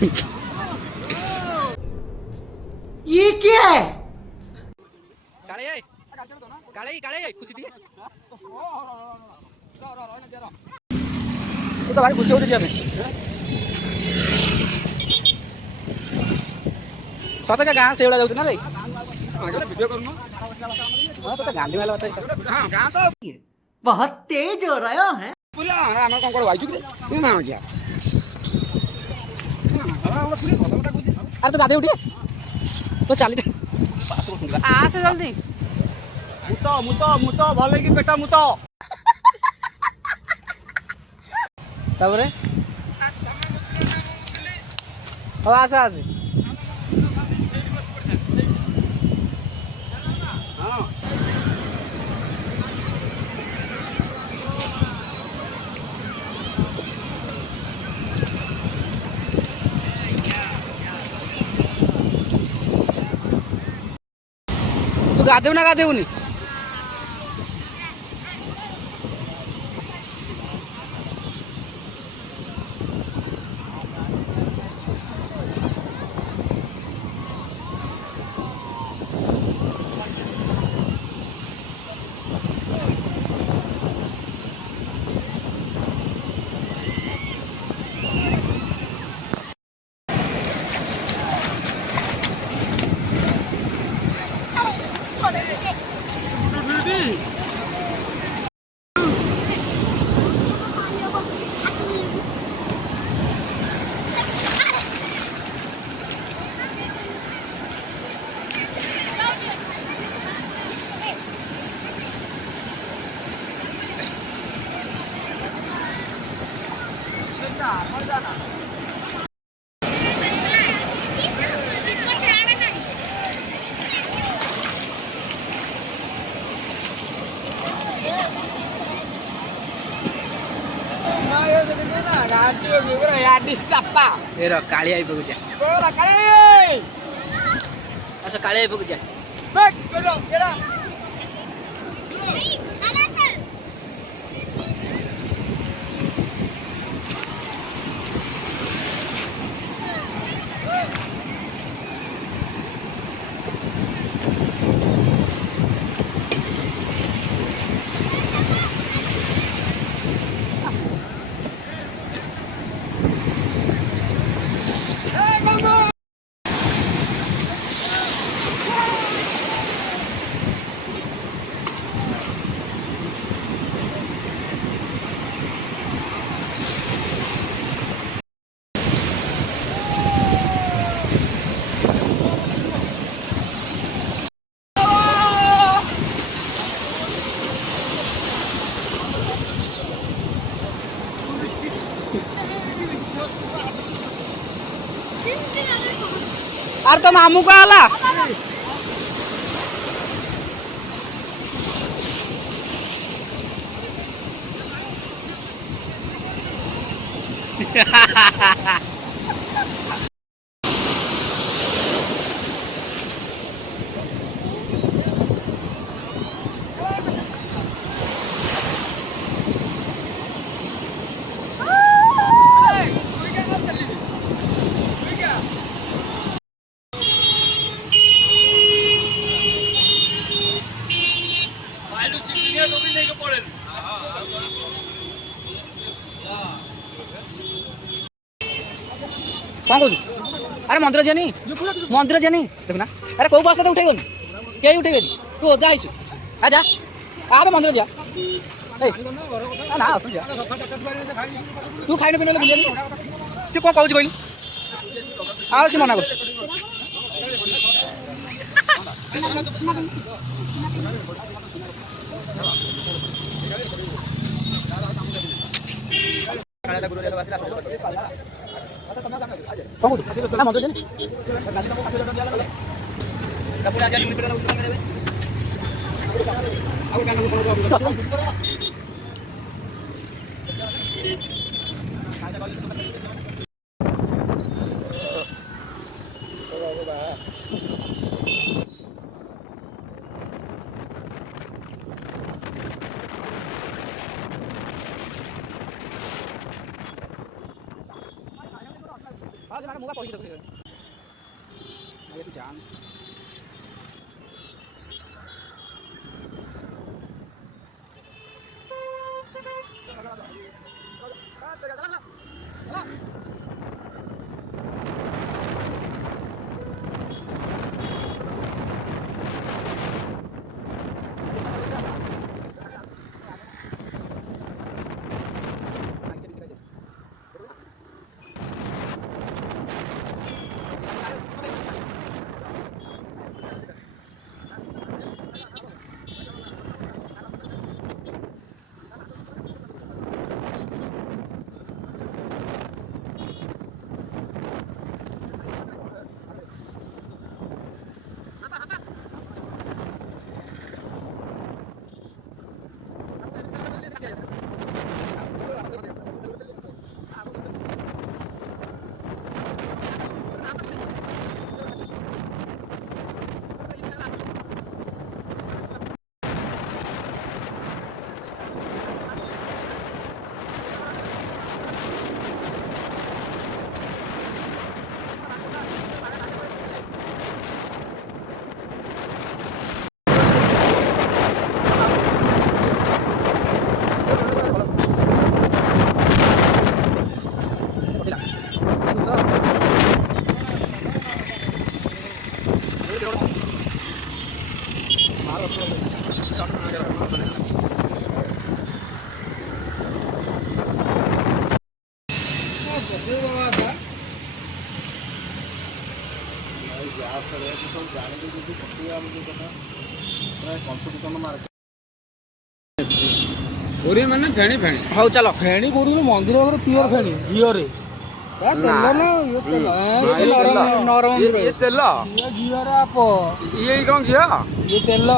ये क्या है? काळे काळे काळे खुशी टी तू तो भाई खुशी होती जाबे स्वतः का गांव से एवढा जाऊ ना रे वीडियो करू ना तो गांधी वाला बताई हां गांव तो बहुत तेज हो रहा है। पूरा आमार कोन कोड वाइजु रे तू ना गया अरे तो गाधे उठिए तो चाली आ से जल्दी मुतो मुतो मुतो भले की बेटा मुतो ताबरे अब आसे आसे तू गाधेव ना गाधेव नी काळी आई बघू द्या असं काळी आई बघू द्या अरे तो मामू का आला कौन कौन अरे मंदिर जानी देखना अरे कौ बस उठे कई उठे तू ओदा आई जा आगे मंदिर जा ना आसु जा तू खाई पिने बुझे सी कौन कौन कहलु आ सी मना कर कौन मंदिर जानी ବା କହିକି ରଖିଲି ଭାଇ ତୁ ଜାନ୍ ପୁରୀ ମାନେ ଫେଣି ଫେଣି ହଉ ଚାଲ ଫେଣି କୋଉଠି ମନ୍ଦିର ଘର ପିଓର ଫେଣି ଘିଅରେ ତେଲ ନା ଇଏ ତେଲ ନରମ ଇଏ ତେଲ ଘିଅର ଆପ ଇଏ କଣ ଘିଅ ଇଏ ତେଲ